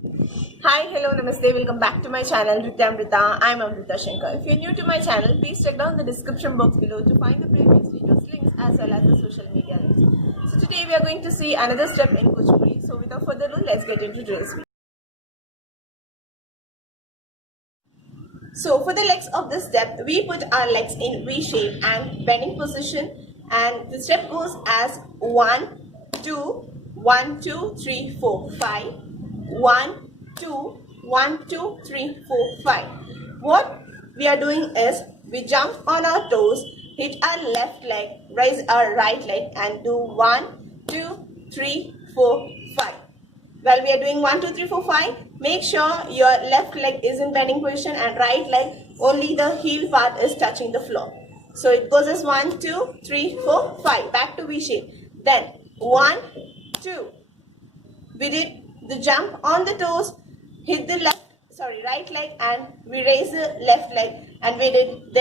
Hi, hello, namaste. Welcome back to my channel Nruthyamrutha. I'm Amrutha Sankar. If you're new to my channel, please check down the description box below to find the previous videos links as well as the social media links. So today we are going to see another step in Kuchipudi. So without further ado, let's get into today's video. So for the legs of this step, we put our legs in V shape and bending position, and the step goes as 1, 2, 1, 2, 3, 4, 5. 1, 2, 1, 2, 3, 4, 5. What we are doing is we jump on our toes, hit our left leg, raise our right leg and do 1, 2, 3, 4, 5. While we are doing 1, 2, 3, 4, 5, make sure your left leg is in bending position and right leg only the heel part is touching the floor. So it goes as 1, 2, 3, 4, 5. Back to V shape. Then 1, 2. We did the jump on the toes, hit the right leg and we raise the left leg and we did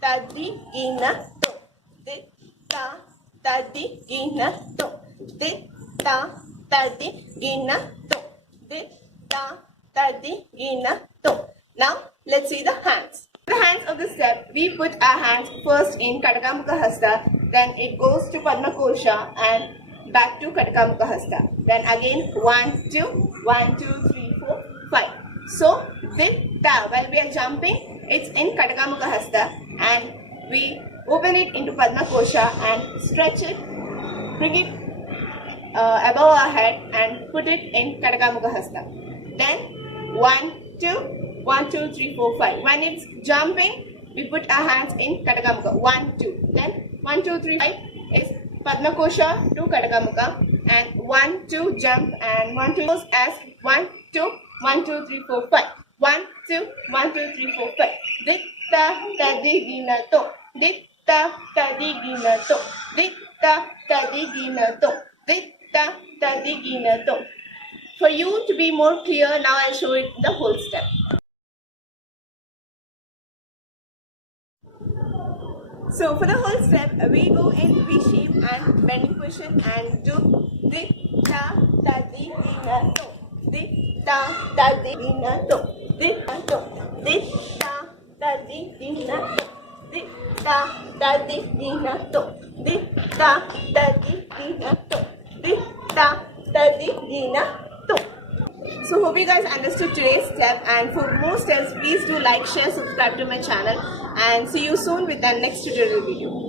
ta di gina to ta di gina to ta di gina to ta di gina to. Now let's see the hands. The hands of the step, we put our hands first in Katakamukha Hasta, then it goes to Padma Kosha and back to Katakamukha Hasta. Then again 1, 2, 1, 2, 3, 4, 5. So Vitta, while we are jumping, it's in Katakamukha Hasta and we open it into Padma Kosha and stretch it, bring it above our head and put it in Katakamukha Hasta. Then 1, 2, 1, 2, 3, 4, 5. When it's jumping, we put our hands in Katakamukha. 1, 2. Then 1, 2, 3, 5 is Padma Kosha to Katakamukha and 1, 2 jump and 1, 2 goes as 1, 2, 1, 2, 3, 4, 5. 1, 2, 1, 2, 3, 4, 5. Ditta tadi gina to. Ditta tadi gina to. Ditta tadi gina to. Ditta tadi gina to. For you to be more clear, now I'll show it the whole step. So for the whole step, we go in V shape and bending position and do di ta ta di na to, di ta ta di na to, di ta di ta ta di na to, di ta ta di na to, di ta ta di na to, di ta ta di na to. So hope you guys understood today's step, and for more steps please do like, share, subscribe to my channel and see you soon with the next tutorial video.